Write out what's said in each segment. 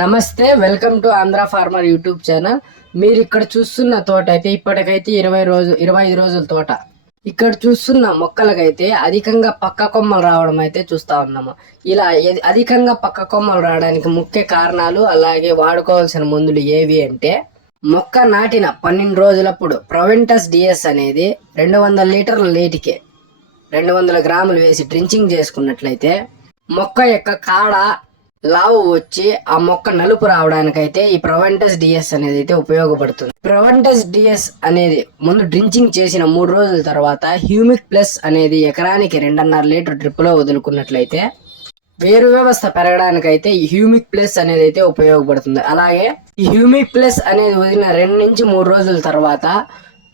నమస్తే welcome to Andhra farmer YouTube channel. మీరు ఇక్కడ చూస్తున్న తోట అయితే ఇప్పటికైతే ఇరవై రోజు ఇరవై ఐదు రోజుల తోట. ఇక్కడ చూస్తున్న మొక్కలకైతే అధికంగా పక్క కొమ్మలు రావడం అయితే చూస్తా ఉన్నాము. ఇలా అధికంగా పక్క కొమ్మలు రావడానికి ముఖ్య కారణాలు అలాగే వాడుకోవాల్సిన మందులు ఏవి అంటే మొక్క నాటిన పన్నెండు రోజులప్పుడు ప్రొవెంటస్ డిఎస్ అనేది రెండు వందల లీటర్ల నీటికి రెండు వందల గ్రాములు వేసి డ్రించింగ్ చేసుకున్నట్లయితే మొక్క యొక్క కాడ లావు వచ్చి ఆ మొక్క నలుపు రావడానికైతే ఈ ప్రవెంటస్ డిఎస్ అనేది అయితే ఉపయోగపడుతుంది. ప్రవెంటస్ డిఎస్ అనేది ముందు డ్రించింగ్ చేసిన మూడు రోజుల తర్వాత హ్యూమిక్ ప్లస్ అనేది ఎకరానికి రెండున్నర లీటర్ డ్రిప్లో వదులుకున్నట్లయితే వేరు వ్యవస్థ పెరగడానికైతే ఈ హ్యూమిక్ ప్లస్ అనేది అయితే ఉపయోగపడుతుంది. అలాగే ఈ హ్యూమిక్ ప్లస్ అనేది వదిలిన రెండు నుంచి మూడు రోజుల తర్వాత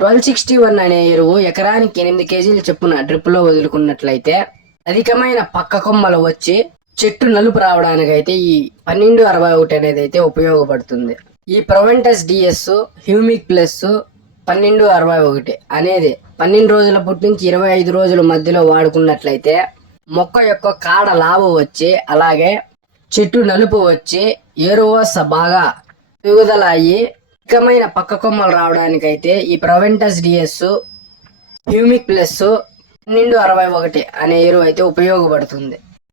ట్వెల్వ్ సిక్స్టీ వన్ అనే ఎరువు ఎకరానికి ఎనిమిది కేజీలు చొప్పున డ్రిప్లో వదులుకున్నట్లయితే అధికమైన పక్క కొమ్మలు వచ్చి చెట్టు నలుపు రావడానికైతే ఈ పన్నెండు అరవై ఒకటి అనేది అయితే ఉపయోగపడుతుంది. ఈ ప్రొవెంటస్ డిఎస్ హ్యూమిక్ ప్లస్ పన్నెండు అరవై ఒకటి అనేది పన్నెండు రోజుల పుట్టి నుంచి ఇరవై ఐదు రోజుల మధ్యలో వాడుకున్నట్లయితే మొక్క యొక్క కాడ లాభం వచ్చి అలాగే చెట్టు నలుపు వచ్చి ఏరువస బాగా ఎగుదల అయ్యి అధికమైన పక్క కొమ్మలు రావడానికైతే ఈ ప్రొవెంటస్ డిఎస్ హ్యూమిక్ ప్లస్ పన్నెండు అరవై ఒకటి అనే ఎరువు అయితే ఉపయోగపడుతుంది.